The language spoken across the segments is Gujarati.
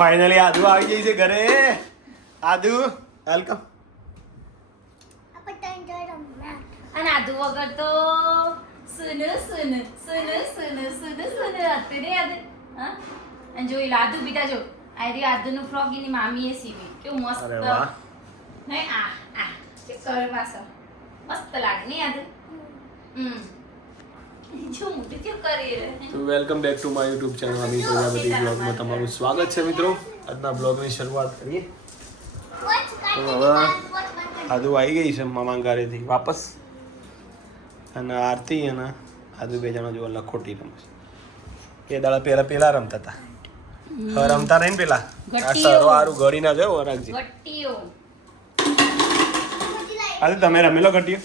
ફાઇનલી આદુ આવી ગઈ છે ઘરે. આદુ વેલકમ. અને આદુ વગર તો સુન સુન સુન સુન સુન સુન હતું ને યાદ. હા અને જોઈ લો આદુ બીટા જો આ રી આદુનું ફ્રોક એની મામીએ સીવી કેવું મસ્ત. અરે વાહ. હે આ કે કરવાસો મસ્ત લાગે ને આદુ. જો મોટું કેમ કરી રે. તો welcome back to my YouTube channel Ami Prajapati બ્લોગમાં તમારું સ્વાગત છે મિત્રો. આજના બ્લોગની શરૂઆત કરીએ. તો હવે આદુ આવી ગઈ છે મામા ઘરેથી વાપસ. અને આરતી અને આદુ બે જણા જો લખોટી રમે છે. એ દાડા પેલા રમતા હતા. હવે રમતા નહીં ને પેલા. આ સરો હારું ઘડી ના જાય રાખજે. ગટ્ટીઓ આદુ તમે રમેલો ગટીયો?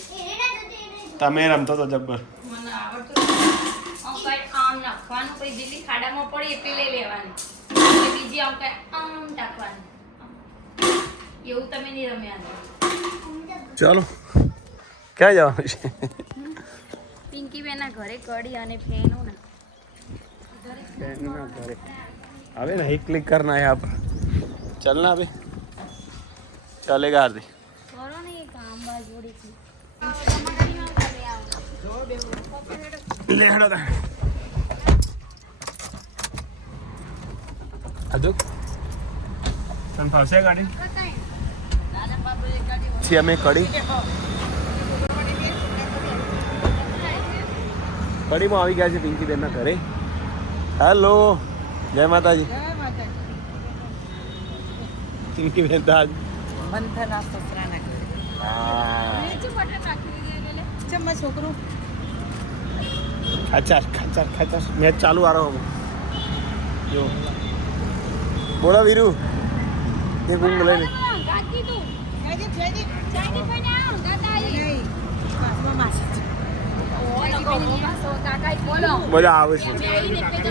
તમે રમતો તો જબ્બર. મને આવડતું અંકલ આમ નાખવાનું પછી જેટલી ખાડામાં પડી એટલી લઈ લેવાની પછી બીજી અંકલ આમ નાખવાની એવું તમે નહીં રમ્યા. ચાલો ક્યાં જવાનું છે? પિંકી બેના ઘરે કડી અને ફેનો ને ઘરે હવે ना एक क्लिक करना है यहाँ पर. चलना अभी चलेगा आरती. કરો ને એ કામ બાજુડી ले हटो ता अजो तन फावसे गाड़ी छी हमें कड़ी कड़ी में આવી ગયા છે પિંકી બેન ના ઘરે. હેલો જય માતાજી. પિંકી બેન દાદ મંથના સસરાના ઘરે. હા નીચે બટર નાખી દે લે ચમ્મચ છોકરો ખાચર ખાચર ખાચર મેચ ચાલુ આ રહો જો બોલો વીરુ એક ઊંઘ લઈને ગાતી તું જયદીપ જયદીપ ચાઈની કોઈને આવ ગાતા આવી નહીં પાસમાં માસી છે. ઓ લોકો માસો કાકાઈ બોલો મજા આવે છે. મેરીને કે જમ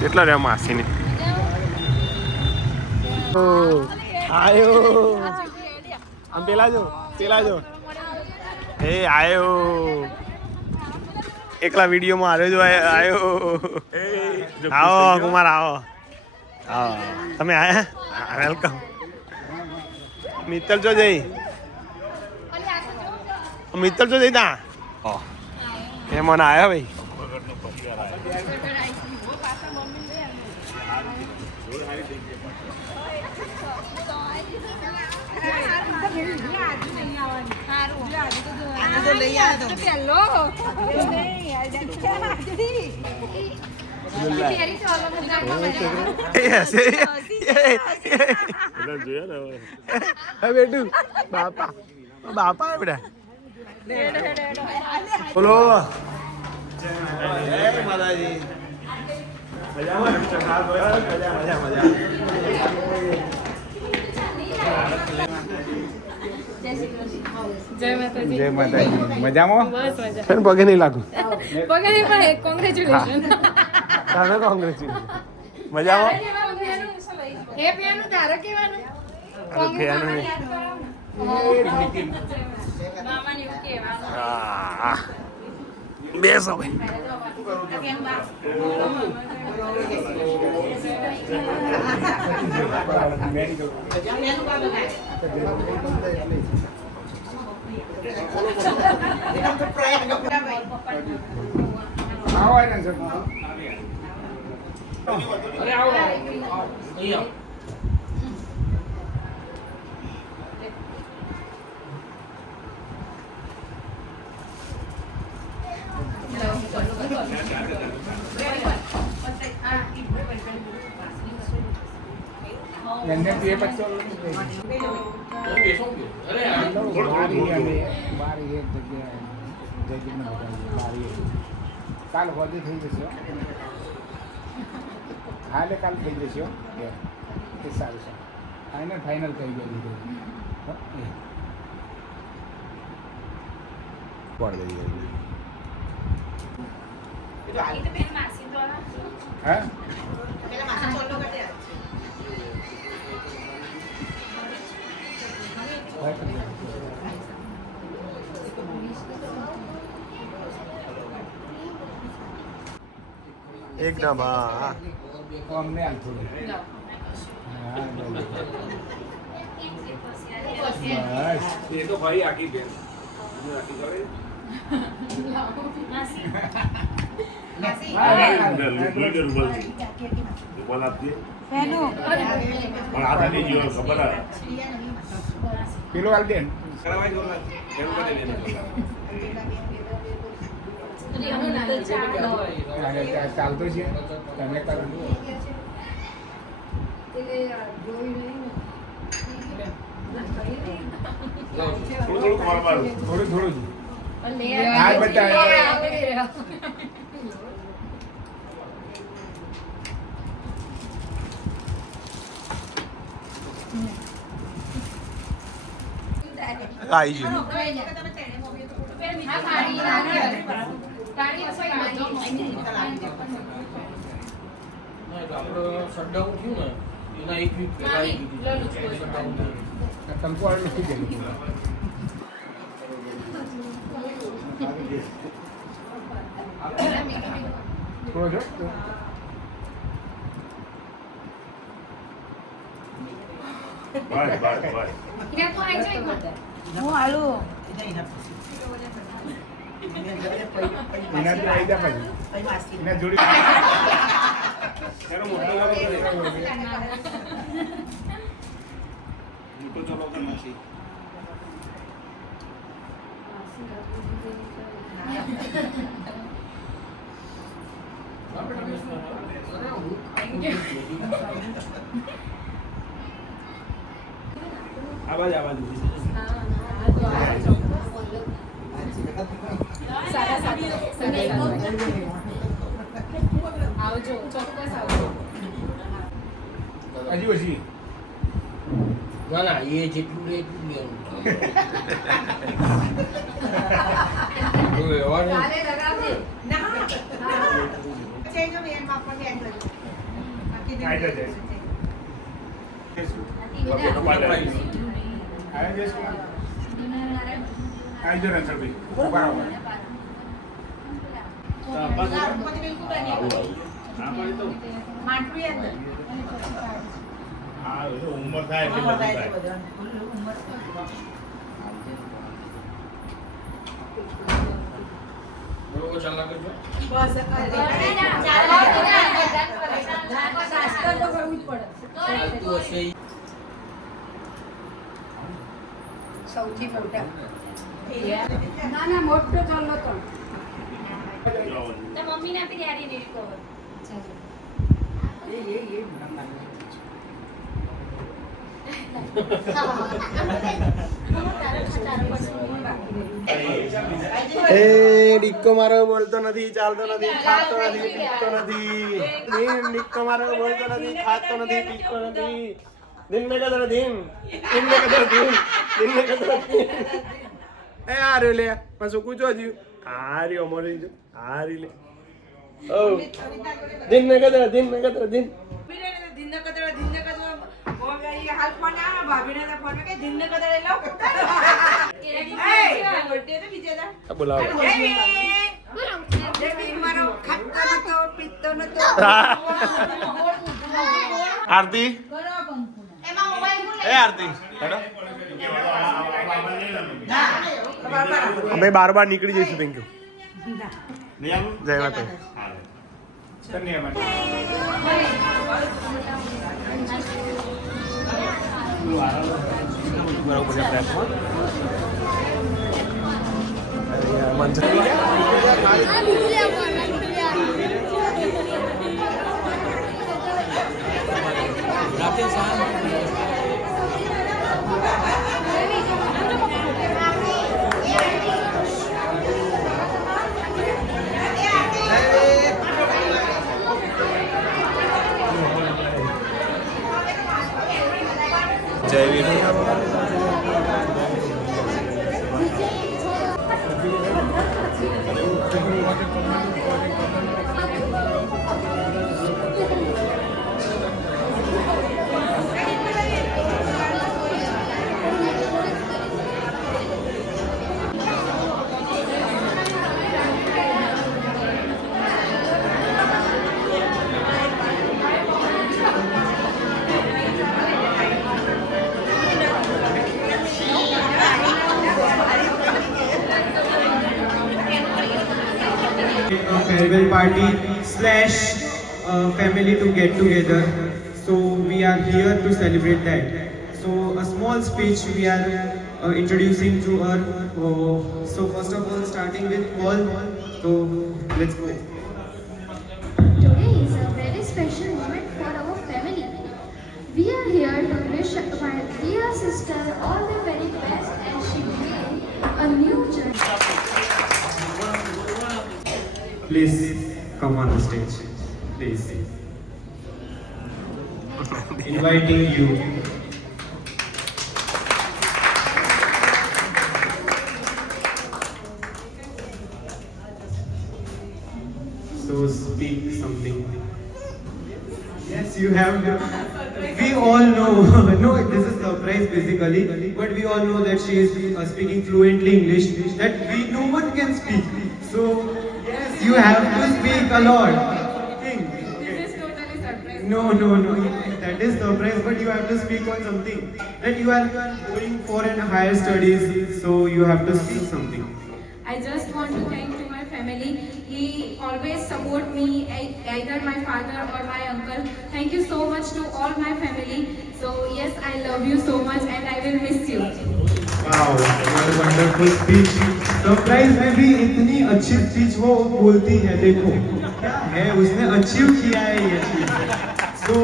કેટલા રહ્યા માસીને આયો આમ પેલા જો એ આયો એકલા વિડીયોમાં આવ્યો જો આયો આવો કુમાર આવો આવો તમે આયા વેલકમ. મિત્તલ જો જઈ મિત્તલ જો જઈ તા એ મને આયા ભાઈ. આજે તો લઈ આવ્યો તો પહેલો બેટુ બાપા બાપા બેટા બોલો જય માતાજી. મજામાં મજા મજા જય માતાજી. મજામાં? ફેર પગે નહીં લાગુ પગે પણ કોંગ્રેચ્યુલેશન તારે કોંગ્રેચ્યુલેશન. મજામાં હે પિયાનું તારે કેવાનું મામાને એવું કહેવાનું બેસ હવે આવો ને સર. અરે આવો અહીંયા. એને બે બચ્ચો બારી એક જગ્યાએ કાલ હોદી થઈ જશે. હાલે કાલ થઈ જશે એ સારું છે. ફાઇનલ થઈ ગયું હા એકદમ હા હા તો અમને હાલ થોડું હા બસ એ તો ભાઈ આખી બેન આખી કરે પેલો હાલ દે ચાલતો છે તમે કરો થોડું થોડું હા બચ્ચા આવી ગયું તમકો આ લખી દે થોડો જો બસ બસ બસ હું હાલું એના તો આવી જા પછી એના જોડી એનો મોટો વાળો કરે મોટો ચલો કે નથી આવાજ આવાજ આવજો ચોક્કસ આવજો હજી પછી ના ના એ જેટલું રે એટલું લેવાનું કાલે લગાવજે આવી જો રણછોડભાઈ બરાબર ઉંમર થાય એટલે બધું થાય બરોબર ચાલા કરજો ચાલતું હશે ઈ. સૌથી મોટા ના ના મોટો ચાલો તો મમ્મી ના આપી દે કવર એ ડિક્કો મારો બોલતો નથી ચાલતો નથી ખાતો નથી પીતો નથી ડિક્કો મારો બોલતો નથી ખાતો નથી પીતો નથી દિન મેં કદર દિન દિન મેં કદર દિન દિન મેં કદર દિન એ આ રે લે પણ શું કૂચો જ્યું આ રહ્યો મરી જો આ રી લે ઓ દિન મેં કદર દિન મેં કદર દિન બોલાવો આરતી એ આરતી હેડો અમે બાર નીકળી જઈશું થેન્ક યુ જય માતા ધન્યવાદ રાતે સાંજ જય વીર a farewell party slash family to get together. So we are here to celebrate that. So a small speech we are introducing to her. So first of all, starting with Paul. So let's go. Today is a very special moment for our family. We are here to wish my dear sister all the very best as she begins a new journey. Please come on the stage. Please. Inviting you. So speak something. Yes, you have to. We all know. No, this is surprise basically. But we all know that she is speaking fluently English. That no one can speak. So yes, you have to speak a lot. Think. This is totally surprise. No. That is surprise, but you have to speak on something. That you are going for an higher studies, so you have to speak something. I just want to thank to my family. He always support me, either my father or my uncle. Thank you so much to all my family. So yes, I love you so much and I will miss you. Wow, what a wonderful speech. Surprise में भी इतनी अच्छी स्पीच वो बोलती है, देखो क्या है, उसने अचीव किया है ये चीज. तो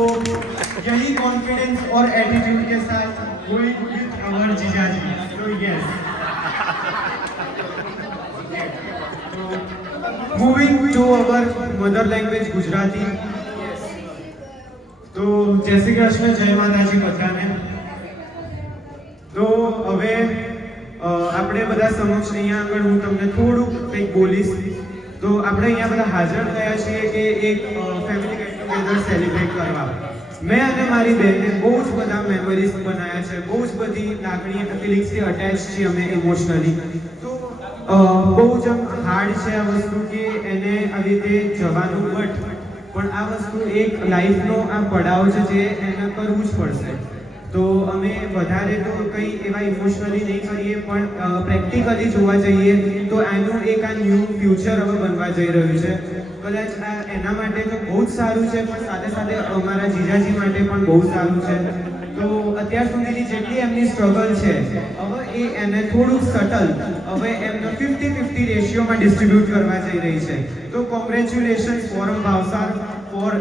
यही कॉन्फिडेंस और एटीट्यूड के साथ गोइंग विद आवर जीजाजी. तो yes, moving to our mother language Gujarati. તો જય શ્રી કૃષ્ણ, જય માતાજી બધાને. તો હવે આપણે બધા સમક્ષ અહીંયા આગળ હું તમને થોડુંક કંઈક બોલીશ. તો આપણે અહીંયા બધા હાજર થયા છીએ કે એક ફેમિલી ગેટ ટુગેધર સેલિબ્રેટ કરવા. મેં અને મારી બહેને બહુ જ બધા મેમરીઝ બનાવ્યા છે, બહુ જ બધી લાગણી અને ફિલિંગ્સથી અટેચ છીએ અમે ઇમોશનલી. તો બહુ જ હાર્ડ છે આ વસ્તુ કે એને આવી રીતે જવાનું, બટ પણ આ વસ્તુ એક લાઈફનો આ પડાવ છે જે એને કરવું જ પડશે. તો અમે વધારે તો કંઈ એવા ઇમોશનલી નહીં કરીએ, પણ પ્રેક્ટિકલી જોવા જઈએ તો આનું એક આ ન્યૂ ફ્યુચર હવે બનવા જઈ રહ્યું છે. કદાચ આ એના માટે તો બહુ જ સારું છે, પણ સાથે સાથે અમારા જીજાજી માટે પણ બહુ સારું છે. તો અત્યાર સુધીની જેટલી એમની સ્ટ્રગલ છે, હવે એને થોડુંક સટલ હવે એમને 50-50 રેશિયોમાં ડિસ્ટ્રીબ્યુટ કરવા જઈ રહી છે. તો કોંગ્રેચ્યુલેશન્સ ફોરમ ભાવસાર ફોર